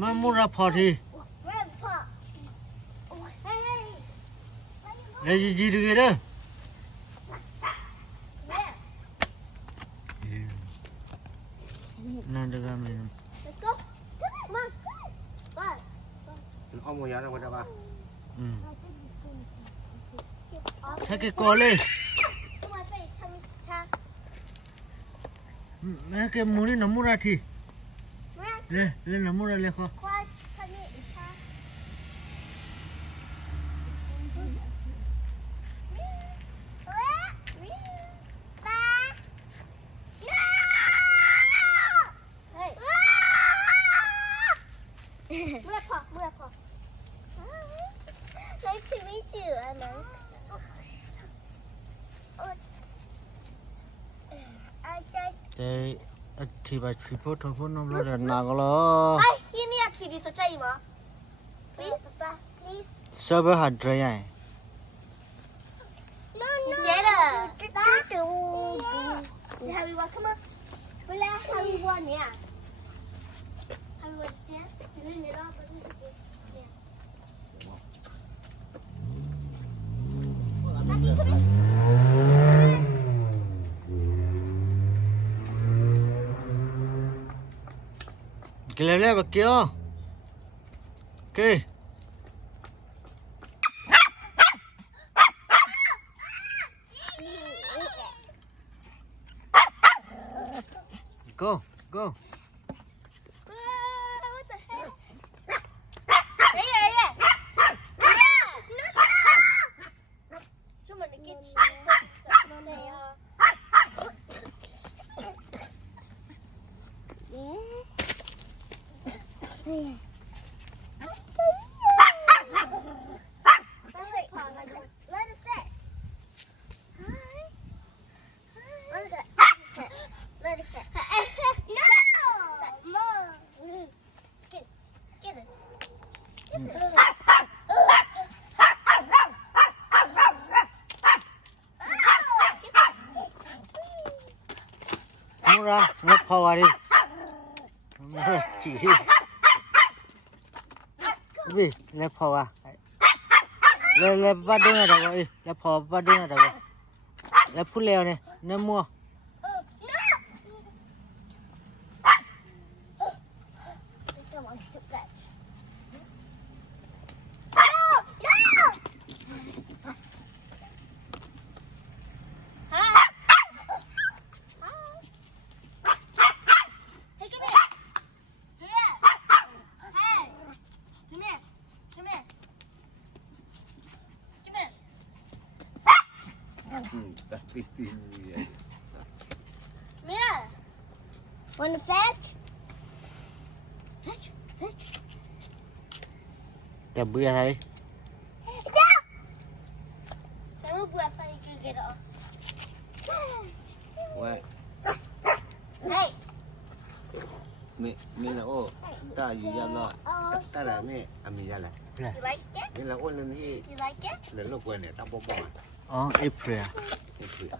mà mua ra phò thì lấy gì được đó nên được mình ông mua giá đâu có ba thấy cái co lên mấy cái mua đi nó mua ra thì lên lên nó mua ra lên kho lấy thì mấy chữ này thế thì bà chỉ phốt thôi phốt nó lo đàn nào có lo ai khi này thì đi sao chạy mà please sao bây hạt rồi này no chết rồi Happy one come on wala happy one nè happy one chết lên này đó Happy come in cái lẽ bà kia ok go go What the heck? Yeah. Chúng mình cái mua ra ngấp phò đi chỉ đi lấy phò à lấy bắt đứng ở đâu vậy lấy phò bắt đứng ở đâu vậy lấy phút leo này nên mua Mira, want to fetch? chả bữa thấy Kamu buat saya juga dah. Wait. Hey. Mẹ là ô ta gì ra lo ta là mẹ ami ra là You like it? mẹ là ô lên đi You like it? là lúc quên này ta bỏ bỏ April April